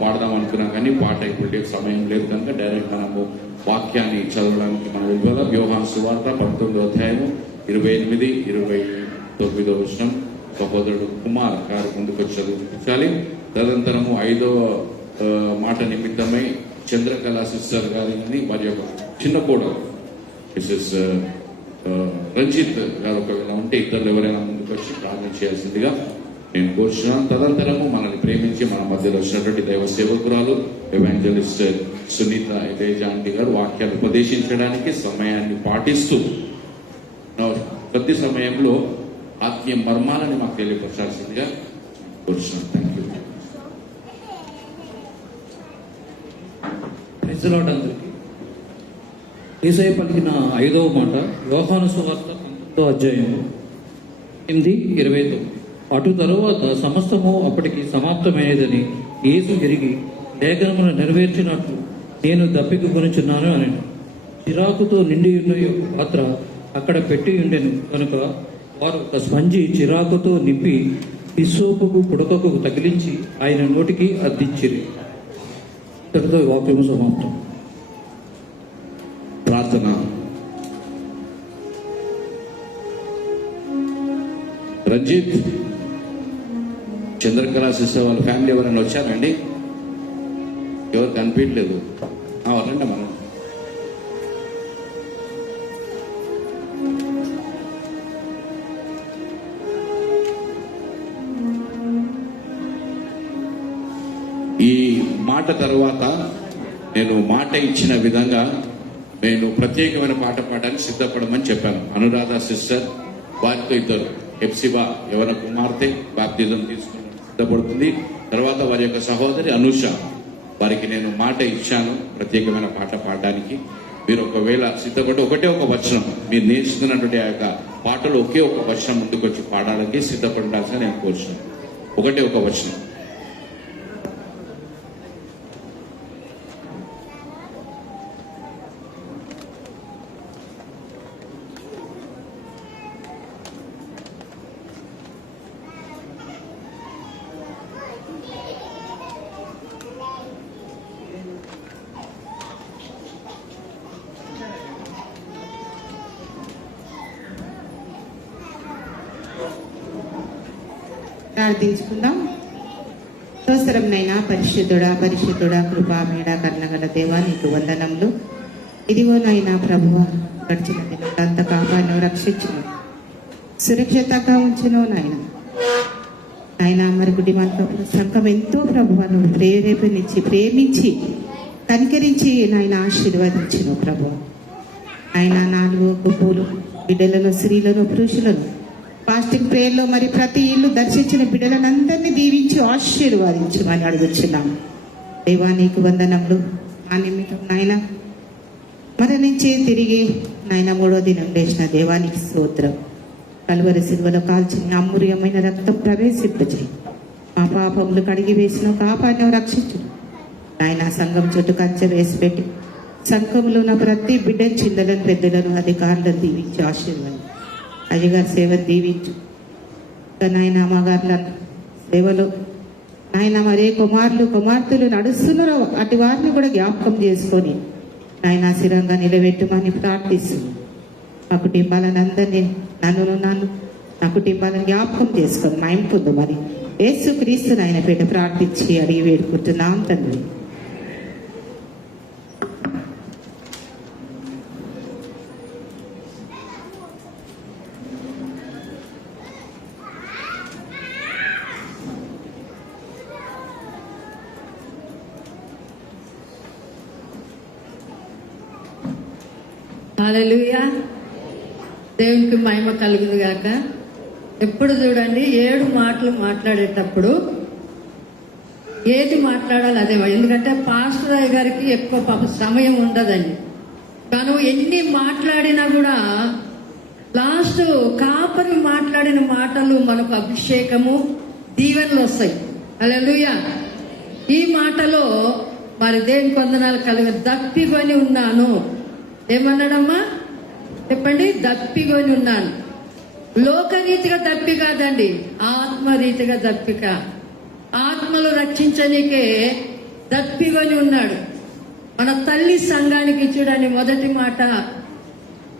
పాడదాం అనుకున్నాం కానీ పాట ఇప్పుడు సమయం లేదు కనుక డైరెక్ట్ మనము వాక్యాన్ని చదవడానికి మనం వెళ్ళిపోదాం. యోహాను సువార్త 19వ అధ్యాయము 28, 29వ వచనం సహోదరుడు కుమార్ గారు ముందుకు వచ్చి చదివించాలి. తదనంతరము 5వ మాట నిమిత్తమై చంద్రకళ సిస్టర్ గారిని వారి యొక్క చిన్న కోడలు మిసెస్ రంజిత్ గారు ఒకవేళ ఉంటే ఇద్దరు ఎవరైనా ముందుకు వచ్చి ప్రార్థన చేయాల్సిందిగా నేను కోరుచున్నాను. తదనంతరము మనల్ని ప్రేమించి మన మధ్యలో వచ్చినటువంటి దైవ సేవకురాలు ఎవాంజలిస్ట్ సునీత ఎలేజాంటి గారు వాక్యాలు ఉపదేశించడానికి సమయాన్ని పాటిస్తూ కొద్ది సమయంలో ఆత్మీయ మర్మాలని మాకు తెలియపరచాల్సిందిగా కోరుచున్నాను. Thank you. అందరికీ యేసయ్య పలికిన 5వ మాట యోహాను సువార్త 19వ అధ్యాయము 8:29. అటు తరువాత సమస్తము అప్పటికి సమాప్తమైనదని యేసు ఎరిగి లేఖనమును నెరవేర్చినట్లు నేను దప్పిక కొనుచున్నాను అని చిరాకుతో నిండి ఉన్న పాత్ర అక్కడ పెట్టి ఉండెను కనుక వారు ఒక స్పంజి చిరాకుతో నింపి హిస్సోపుకు పుడకకు తగిలించి ఆయన నోటికి అద్దించిరి. ఇంతటితో వాక్యము సమాప్తం. ప్రార్థన. రంజిత్, చంద్రకళ సిస్టర్ వాళ్ళ ఫ్యామిలీ ఎవరైనా వచ్చారండి? ఎవరు కనిపించలేదు. రండి మనం. ఈ మాట తర్వాత నేను మాట ఇచ్చిన విధంగా నేను ప్రత్యేకమైన పాట పాడడానికి సిద్ధపడమని చెప్పాను. అనురాధ సిస్టర్ వారితో ఇద్దరు హెప్సిబా యవన కుమార్తె బాప్తిజం తీసుకుని సిద్ధపడుతుంది. తర్వాత వారి యొక్క సహోదరి అనూష, వారికి నేను మాట ఇచ్చాను ప్రత్యేకమైన పాట పాడడానికి. మీరు ఒకవేళ సిద్ధపడి ఒకటే ఒక వచనం మీరు నేర్చుకున్నటువంటి ఆ యొక్క పాటలో ఒకే ఒక వచనం ముందుకు వచ్చి పాడడానికి సిద్ధపడాల్సిన నేను కోరుచున్నాను. ఒకటే ఒక వచనం. ప్రార్థించుకుందాం. స్తోత్రంనైనా పరిశుద్ధుడా పరిశుద్ధుడా కృపా మేడ కర్ణగల దేవా నీకు వందనములు. ఇదిగోనైనా ప్రభువా గడిచిన దినంతా కాపాడినో రక్షించును సురక్షితంగా ఉంచును నాయన మరి కుటుంబంతో సంఘం ఎంతో ప్రభువా నువ్వు ప్రేరేపణించి ప్రేమించి కనికరించి నాయన ఆశీర్వదించును ప్రభు. ఆయన 4 గుంపులు బిడ్డలను స్త్రీలను పురుషులను ఫాస్టింగ్ ప్రేయర్లో మరి ప్రతి ఇల్లు దర్శించిన బిడ్డలందరినీ దీవించి ఆశీర్వాదించమని అడుగుచున్నాం. దేవా నీకు వందనములు. ఆ నిమిత్తం నాయన మరణించి తిరిగి నాయన 3వ దినం లేచిన దేవానికి స్తోత్రం. కల్వరి సిలువలో కాల్చిన అమూల్యమైన రక్తం ప్రవేశింపజేయి. మా పాపములు కడిగి వేసిన కాపాడిన రక్షించు నాయన. సంఘం చుట్టూ కంచె వేసి పెట్టి సంఘంలో ఉన్న ప్రతి బిడ్డను చిన్నలను పెద్దలను అధికారులను దీవించి ఆశీర్వాదం. అయ్యగారి సేవ దీవించు నాయన. అమ్మగారుల సేవలో నాయన మరే కుమార్తెలు నడుస్తున్నారు అటు వారిని కూడా జ్ఞాపకం చేసుకొని నాయన స్థిరంగా నిలబెట్టమని ప్రార్థిస్తుంది. మా కుటుంబాలను అందరినీ నన్ను నా కుటుంబాలను జ్ఞాపకం చేసుకొని మయం పొందమని యేసు క్రీస్తు నాయన పేట ప్రార్థించి అడిగి వేడుకుంటున్నాం తండ్రి. హల్లెలూయా. దేవునికి మహిమ కలుగును గాక. ఎప్పుడు చూడండి 7 మాటలు మాట్లాడేటప్పుడు ఏది మాట్లాడాలి అదే. ఎందుకంటే పాస్టర్ అయ్య గారికి ఎక్కువ సమయం ఉండదండి. తను ఎన్ని మాట్లాడినా కూడా లాస్ట్ కాపరి మాట్లాడిన మాటలు మనకు అభిషేకము దీవెనలు వస్తాయి. హల్లెలూయా. ఈ మాటలో మరి దేవునికి వందనాలు కలుగు. దప్పికొని ఉన్నాను. ఏమన్నాడమ్మా చెప్పండి? దప్పికొని ఉన్నాను. లోకరీతిగా దప్పి కాదండి, ఆత్మరీతిగా దప్పిక. ఆత్మలు రక్షించనికే దప్పికొని ఉన్నాడు. మన తల్లి సంఘానికి ఇచ్చాడని మొదటి మాట,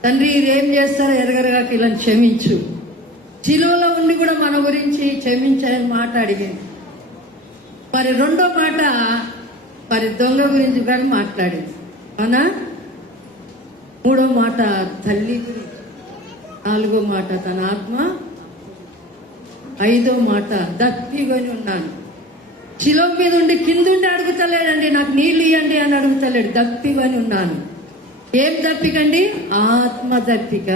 తండ్రి వీరేం చేస్తారో ఎరగరగా ఇలా క్షమించు. శిలువలో ఉండి కూడా మన గురించి క్షమించాలని మాట అడిగింది. మరి రెండో మాట మరి దొంగ గురించి కూడా మాట్లాడింది, అవునా? మూడో మాట తల్లి గురించి, నాలుగో మాట తన ఆత్మ, ఐదో మాట దప్పికొని ఉన్నాను. శిలువ మీద ఉండి కిందుండి అడుగుతలేడండి, నాకు నీళ్ళు ఇవ్వండి అని అడుగుతలేడు, దప్పికొని ఉన్నాను. ఏం దప్పికండి? ఆత్మ దప్పిక.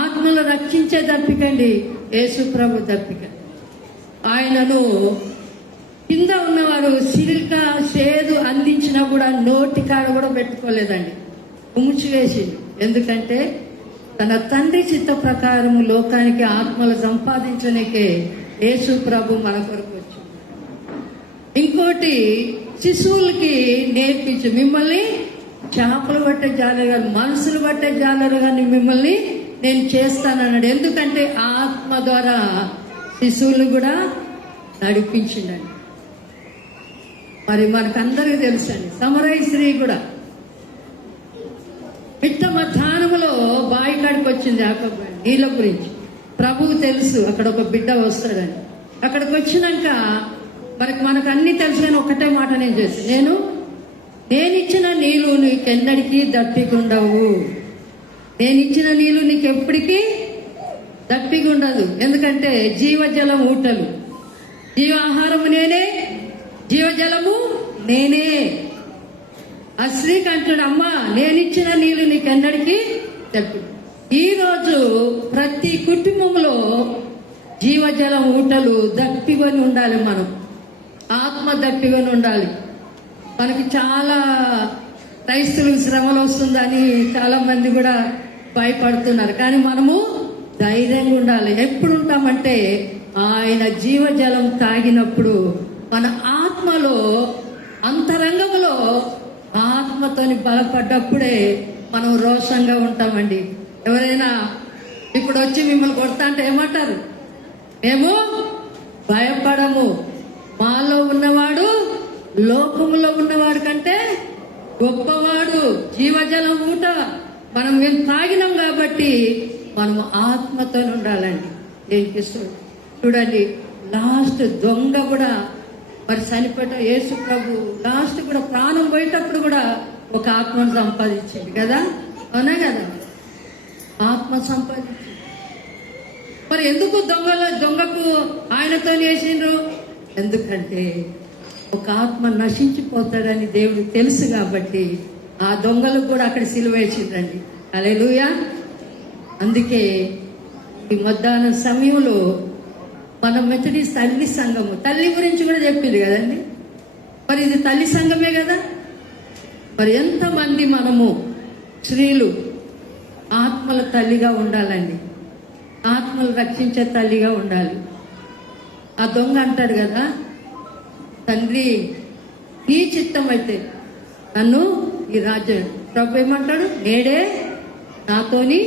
ఆత్మను రక్షించే దప్పికండి, యేసు ప్రభు దప్పిక. ఆయనను కింద ఉన్నవారు సిరిక చేదు అందించినా కూడా నోటికాడ కూడా పెట్టుకోలేదండి, ఉముచివేసిండు. ఎందుకంటే తన తండ్రి చిత్త ప్రకారం లోకానికి ఆత్మలు సంపాదించడానికే యేసు ప్రభు మన కొరకు వచ్చి. ఇంకోటి శిశువులకి నేర్పించు, మిమ్మల్ని చేపలు పట్టే జాలరుగా, మనసులు పట్టే జాలరుగా మిమ్మల్ని నేను చేస్తానన్నాడు. ఎందుకంటే ఆత్మ ద్వారా శిశువులు కూడా నడిపించిండండి. మరి మనకందరికీ తెలుసండి, సమరయ స్త్రీ కూడా మిట్ట మధ్యాహ్నంలో బావి కాడికి వచ్చింది యాకోబు, నీళ్ళ గురించి. ప్రభువు తెలుసు అక్కడ ఒక బిడ్డ వస్తాడని. అక్కడికి వచ్చినాక మనకు అన్ని తెలుసు, కానీ ఒకటే మాట నేను చేస్తాను, నేనిచ్చిన నీళ్ళు నీకెన్నడికి దప్పికుండవు. నేనిచ్చిన నీళ్ళు నీకు ఎప్పటికీ దప్పికుండదు. ఎందుకంటే జీవజలం ఊటలు, జీవాహారము నేనే, జీవజలము నేనే. ఆ స్త్రీకి అంటాడు, అమ్మా నేనిచ్చిన నీళ్ళు నీకెన్నడికి దప్పి. ఈరోజు ప్రతి కుటుంబంలో జీవజలం ఊటలు దప్పికొని ఉండాలి. మనం ఆత్మ దప్పికొని ఉండాలి. మనకి చాలా క్రైస్తవులకు శ్రమలు వస్తుందని చాలా మంది కూడా భయపడుతున్నారు, కానీ మనము ధైర్యంగా ఉండాలి. ఎప్పుడు ఉంటామంటే ఆయన జీవజలం తాగినప్పుడు మన ఆత్మలో, అంతరంగంలో ఆత్మతోని బలపడ్డప్పుడే మనం రోషంగా ఉంటామండి. ఎవరైనా ఇప్పుడు వచ్చి మిమ్మల్ని కొడతా అంటే ఏమంటారు? మేము భయపడము. మాలో ఉన్నవాడు లోకములో ఉన్నవాడు కంటే గొప్పవాడు, జీవజలం ఊట మేము తాగినాం కాబట్టి మనము ఆత్మతో ఉండాలండి. దేనికి చూడండి, లాస్ట్ దొంగ కూడా మరి చనిపోయిన యేసు ప్రభు లాస్ట్ కూడా ప్రాణం పోయేటప్పుడు కూడా ఒక ఆత్మను సంపాదించింది కదా, అవునా కదా? ఆత్మ సంపాదించింది. మరి ఎందుకు దొంగకు ఆయనతో చేసిండ్రు? ఎందుకంటే ఒక ఆత్మ నశించిపోతాడని దేవుడు తెలుసు కాబట్టి ఆ దొంగలకు కూడా అక్కడ సిలువేసిండ్రండి. హల్లెలూయా. అందుకే ఈ మధ్యాహ్నం సమయంలో మన మెథడిస్ట్ తల్లి సంఘము, తల్లి గురించి కూడా చెప్పింది కదండి. మరి ఇది తల్లి సంఘమే కదా. మరి ఎంతమంది మనము స్త్రీలు ఆత్మల తల్లిగా ఉండాలండి, ఆత్మలు రక్షించే తల్లిగా ఉండాలి. ఆ దొంగ అంటాడు కదా, తండ్రి నీ చిత్తం అయితే నన్ను ఈ రాజ్యం. ప్రభు ఏమంటాడు? నేడే నాతోని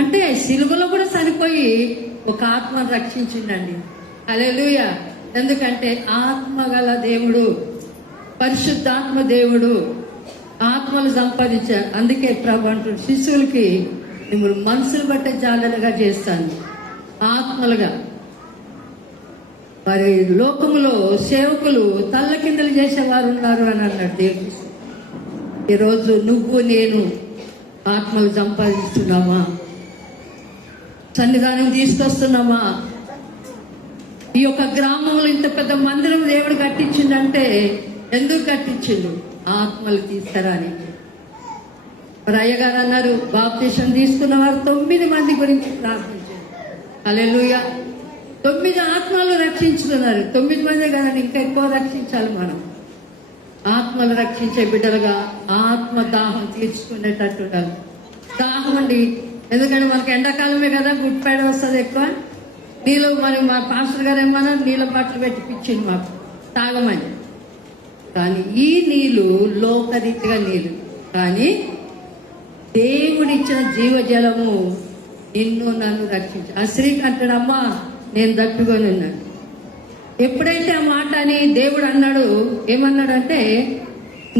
అంటే సిలువలో కూడా చనిపోయి ఒక ఆత్మను రక్షించిండండి. హల్లెలూయా. ఎందుకంటే ఆత్మ గల దేవుడు, పరిశుద్ధాత్మ దేవుడు ఆత్మలు సంపాదించారు. అందుకే ప్రభు అంటాడు, శిశువులకి మిమ్మల్ని మనసులు బట్టే జాలలుగా చేస్తాను, ఆత్మలుగా. మరి లోకములో సేవకులు తల్ల కిందలు చేసేవారు ఉన్నారు అని అన్నాడు దేవుడు. ఈరోజు నువ్వు నేను ఆత్మలు సంపాదిస్తున్నామా? సన్నిధానం తీసుకొస్తున్నామా? ఈ యొక్క గ్రామంలో ఇంత పెద్ద మందిరం దేవుడు కట్టించిందంటే ఎందుకు కట్టించిండు? ఆత్మలు తీసుకురానికి. మరి అయ్యగారు అన్నారు, బాప్తిసం తీసుకున్న వారు 9 మంది గురించి ప్రార్థించారు. హల్లెలూయా. 9 ఆత్మలు రక్షించుకున్నారు. 9 మందే కదండి, ఇంకా ఎక్కువ రక్షించాలి మనం. ఆత్మలు రక్షించే బిడ్డలుగా ఆత్మ దాహం తీర్చుకునేటట్టు ఉండాలి. దాహం అండి, ఎందుకంటే మనకి ఎండాకాలమే కదా గుడ్పేడ వస్తుంది ఎక్కువ. నీళ్ళు మరి మా పాస్టర్ గారు ఏమన్నా నీళ్ళ బాటలు పెట్టిపించింది మాకు తాగమని. కానీ ఈ నీళ్ళు లోకరీతిగా నీళ్ళు, కానీ దేవుడిచ్చిన జీవజలము నిన్ను నన్ను రక్షించు. ఆ స్త్రీకి అంటాడమ్మా నేను దప్పికొని ఉన్నాను, ఎప్పుడైతే ఆ మాట అని దేవుడు అన్నాడు, ఏమన్నాడంటే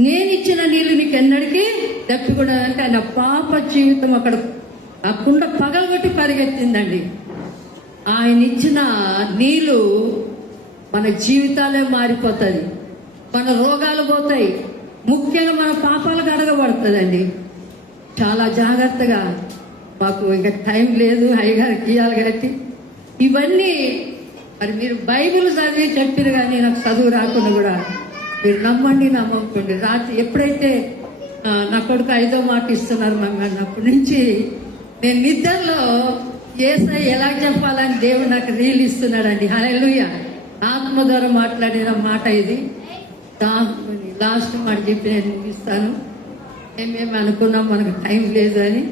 నేను ఇచ్చిన నీళ్లు నీకు ఎన్నడికి తప్పికూడదంటే ఆయన పాప జీవితం అక్కడ ఆ కుండ పగలగొట్టి పరిగెత్తిందండి. ఆయన ఇచ్చిన నీళ్లు మన జీవితాలే మారిపోతుంది, మన రోగాలు పోతాయి, ముఖ్యంగా మన పాపాలు కడగబడుతుందండి. చాలా జాగ్రత్తగా, మాకు ఇంకా టైం లేదు అయ్యగారికి ఇయ్యాలి కాబట్టి ఇవన్నీ మరి మీరు బైబిల్ చదివి చెప్పారు, కానీ నాకు చదువు రాకుండా కూడా మీరు నమ్మండి నమ్మకండి. రాత్రి ఎప్పుడైతే నా కొడుకు 5వ మాట ఇస్తున్నారు మమ్మల్ని అన్నప్పటి నుంచి నేను నిద్రలో యేసయ్య ఎలా చెప్పాలని దేవుడు నాకు రీల్ ఇస్తున్నాడండి. హల్లెలూయా. ఆత్మ ద్వారా మాట్లాడిన మాట ఇది. లాస్ట్ మాట చెప్పి నేను ముగిస్తాను. మేమేమి అనుకున్నాం మనకు టైం లేదు అని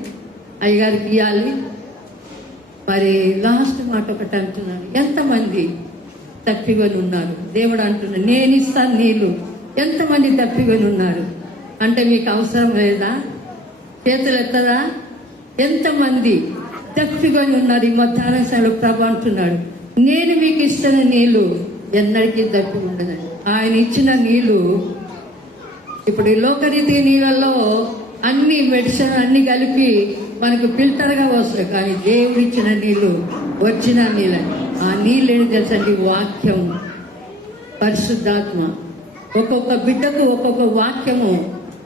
అయ్యగారికి ఇవ్వాలి. మరి లాస్ట్ మాట ఒకటి అంటున్నాను, ఎంతమంది తప్పికొని ఉన్నారు? దేవుడు అంటున్నాడు నేను ఇస్తాను నీళ్ళు. ఎంతమంది తప్పికొని ఉన్నారు అంటే మీకు అవసరం లేదా? చేతులు ఎత్తరా? ఎంతమంది తప్పికొని ఉన్నారు? ఈ మధ్యాహ్న సమయంలో ప్రభు అంటున్నాడు నేను మీకు ఇస్తున్న నీళ్లు ఎన్నడికీ తప్పి ఉండదండి. ఆయన ఇచ్చిన నీళ్లు ఇప్పుడు ఈ లోకరీతి నీళ్ళల్లో అన్ని మెడిసిన్ అన్ని కలిపి మనకు ఫిల్టర్గా వస్తాయి, కానీ దేవుడు ఇచ్చిన నీళ్లు వచ్చిన నీళ్ళు. ఆ నీళ్ళు ఏంటి తెలుసండి? వాక్యం, పరిశుద్ధాత్మ. ఒక్కొక్క బిడ్డకు ఒక్కొక్క వాక్యము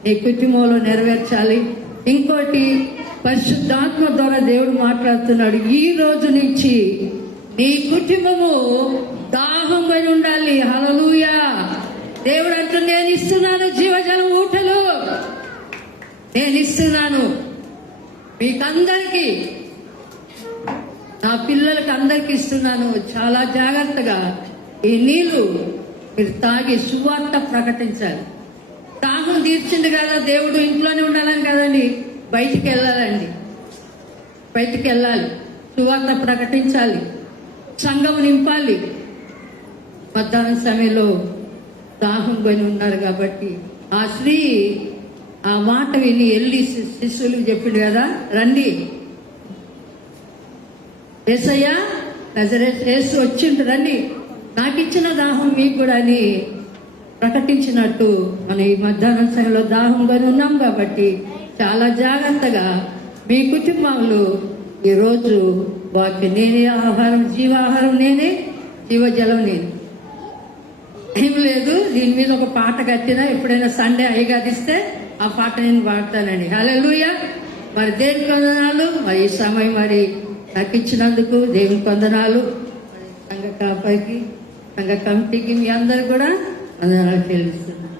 నీ కుటుంబంలో నెరవేర్చాలి. ఇంకోటి పరిశుద్ధాత్మ ద్వారా దేవుడు మాట్లాడుతున్నాడు, ఈ రోజు నుంచి నీ కుటుంబము దాహం పై ఉండాలి. హల్లెలూయా. దేవుడు అంటూ నేను ఇస్తున్నాను జీవజలం ఊటలు, నేను ఇస్తున్నాను మీకందరికీ, నా పిల్లలకి అందరికి ఇస్తున్నాను. చాలా జాగ్రత్తగా ఈ నీళ్లు మీరు తాగి సువార్త ప్రకటించాలి. దాహం తీర్చింది కదా దేవుడు, ఇంట్లోనే ఉండాలని కదండి, బయటికి వెళ్ళాలండి, బయటికి వెళ్ళాలి, సువార్త ప్రకటించాలి, సంఘం నింపాలి. మధ్యాహ్న సమయంలో దాహం కొని ఉన్నారు కాబట్టి ఆ స్త్రీ ఆ మాట విని వెళ్ళి శిష్యులకు చెప్పిండు కదా, రండి యేసయ్య నజరేతు యేసు వచ్చిండు, రండి నాకు ఇచ్చిన దాహం మీకు కూడా అని ప్రకటించినట్టు మనం ఈ మధ్యాహ్న సమయంలో దాహం కొని ఉన్నాం కాబట్టి చాలా జాగ్రత్తగా మీ కుటుంబంలో ఈరోజు వాక్యం నేనే ఆహారం, జీవాహారం నేనే, జీవజలం నేను. ఏం లేదు, దీని మీద ఒక పాట కట్టినా ఎప్పుడైనా సండే అయ్యగాదిస్తే ఆ పాట నేను పాడతానండి. హల్లెలూయా. మరి దేవుని వందనాలు. మరి ఈ సమయం మరి నాకు ఇచ్చినందుకు దేవుని వందనాలు. సంఘ కాపాయికి, సంఘ కమిటీకి, మీ అందరు కూడా వందనాలు చెల్లిస్తున్నాను.